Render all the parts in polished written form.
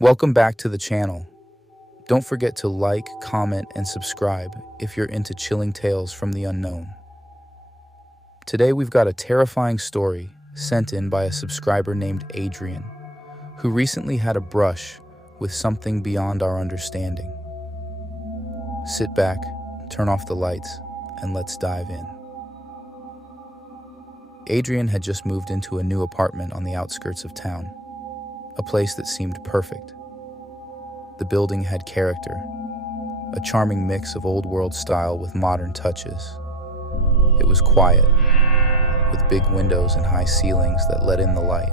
Welcome back to the channel. Don't forget to like, comment, and subscribe if you're into chilling tales from the unknown. Today we've got a terrifying story sent in by a subscriber named Adrian, who recently had a brush with something beyond our understanding. Sit back, turn off the lights, and let's dive in. Adrian had just moved into a new apartment on the outskirts of town, a place that seemed perfect. The building had character, a charming mix of old-world style with modern touches. It was quiet, with big windows and high ceilings that let in the light.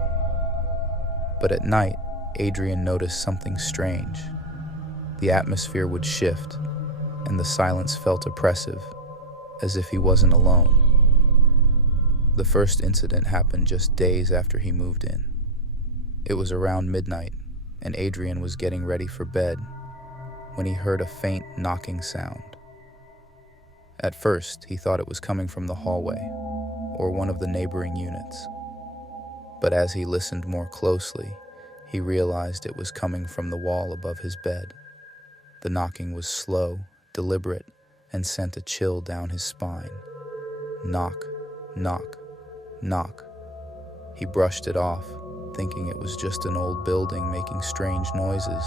But at night, Adrian noticed something strange. The atmosphere would shift, and the silence felt oppressive, as if he wasn't alone. The first incident happened just days after he moved in. It was around midnight, and Adrian was getting ready for bed when he heard a faint knocking sound. At first, he thought it was coming from the hallway or one of the neighboring units. But as he listened more closely, he realized it was coming from the wall above his bed. The knocking was slow, deliberate, and sent a chill down his spine. Knock, knock, knock. He brushed it off, thinking it was just an old building making strange noises.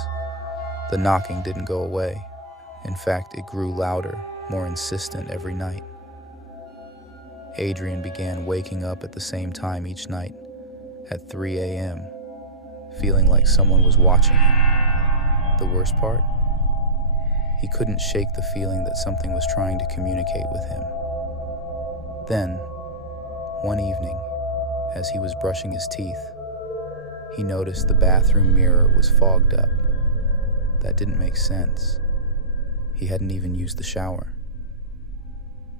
The knocking didn't go away. In fact, it grew louder, more insistent every night. Adrian began waking up at the same time each night, at 3 a.m., feeling like someone was watching him. The worst part? He couldn't shake the feeling that something was trying to communicate with him. Then, one evening, as he was brushing his teeth, he noticed the bathroom mirror was fogged up. That didn't make sense. He hadn't even used the shower.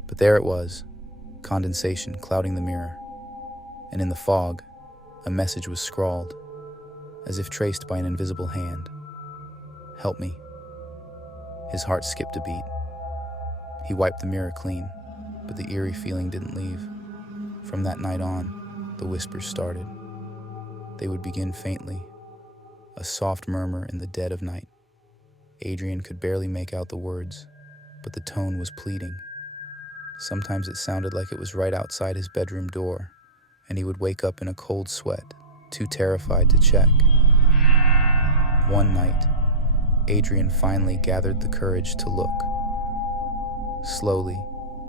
But there it was, condensation clouding the mirror. And in the fog, a message was scrawled, as if traced by an invisible hand. "Help me." His heart skipped a beat. He wiped the mirror clean, but the eerie feeling didn't leave. From that night on, the whispers started. They would begin faintly, a soft murmur in the dead of night. Adrian could barely make out the words, but the tone was pleading. Sometimes it sounded like it was right outside his bedroom door, and he would wake up in a cold sweat, too terrified to check. One night, Adrian finally gathered the courage to look. Slowly,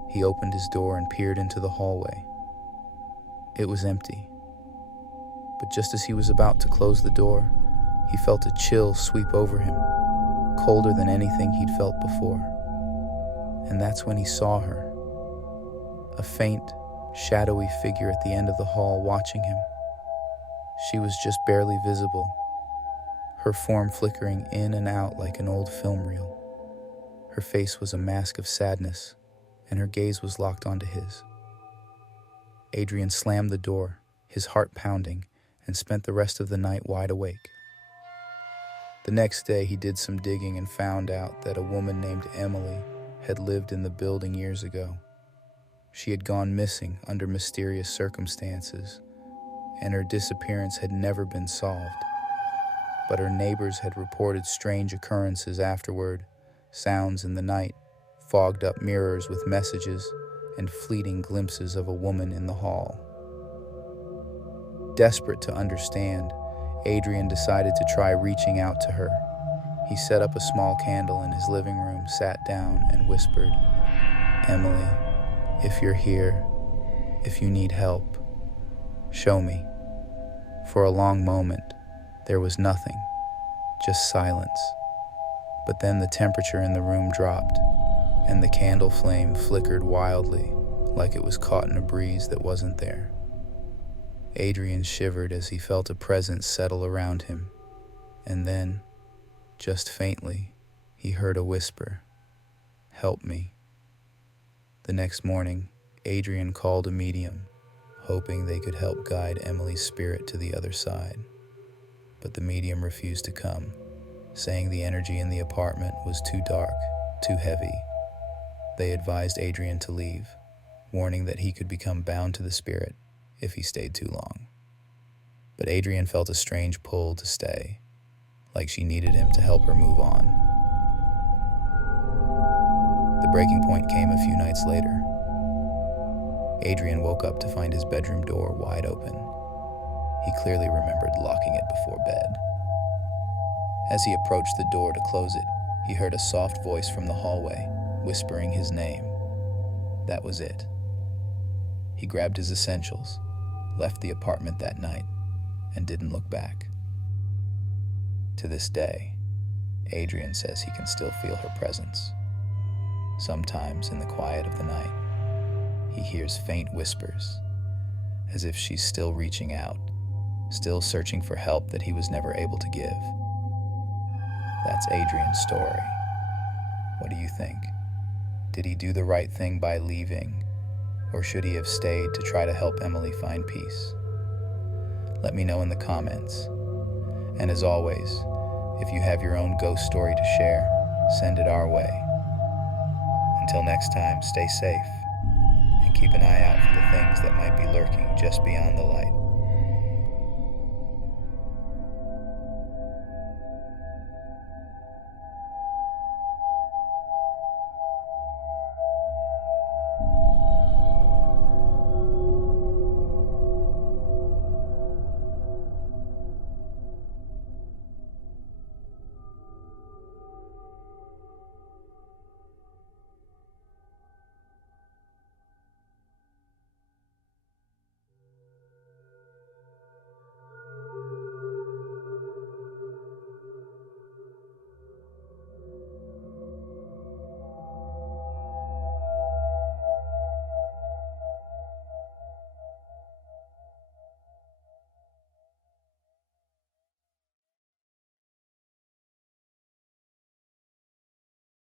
he opened his door and peered into the hallway. It was empty. But just as he was about to close the door, he felt a chill sweep over him, colder than anything he'd felt before. And that's when he saw her, a faint, shadowy figure at the end of the hall watching him. She was just barely visible, her form flickering in and out like an old film reel. Her face was a mask of sadness, and her gaze was locked onto his. Adrian slammed the door, his heart pounding, and spent the rest of the night wide awake. The next day, he did some digging and found out that a woman named Emily had lived in the building years ago. She had gone missing under mysterious circumstances, and her disappearance had never been solved. But her neighbors had reported strange occurrences afterward, sounds in the night, fogged up mirrors with messages, and fleeting glimpses of a woman in the hall. Desperate to understand, Adrian decided to try reaching out to her. He set up a small candle in his living room, sat down, and whispered, "Emily, if you're here, if you need help, show me." For a long moment, there was nothing, just silence. But then the temperature in the room dropped, and the candle flame flickered wildly, like it was caught in a breeze that wasn't there. Adrian shivered as he felt a presence settle around him, and then, just faintly, he heard a whisper, "Help me." The next morning, Adrian called a medium, hoping they could help guide Emily's spirit to the other side. But the medium refused to come, saying the energy in the apartment was too dark, too heavy. They advised Adrian to leave, warning that he could become bound to the spirit if he stayed too long. But Adrian felt a strange pull to stay, like she needed him to help her move on. The breaking point came a few nights later. Adrian woke up to find his bedroom door wide open. He clearly remembered locking it before bed. As he approached the door to close it, he heard a soft voice from the hallway, whispering his name. That was it. He grabbed his essentials, left the apartment that night, and didn't look back. To this day, Adrian says he can still feel her presence. Sometimes in the quiet of the night, he hears faint whispers, as if she's still reaching out, still searching for help that he was never able to give. That's Adrian's story. What do you think? Did he do the right thing by leaving, or should he have stayed to try to help Emily find peace? Let me know in the comments. And as always, if you have your own ghost story to share, send it our way. Until next time, stay safe and keep an eye out for the things that might be lurking just beyond the light.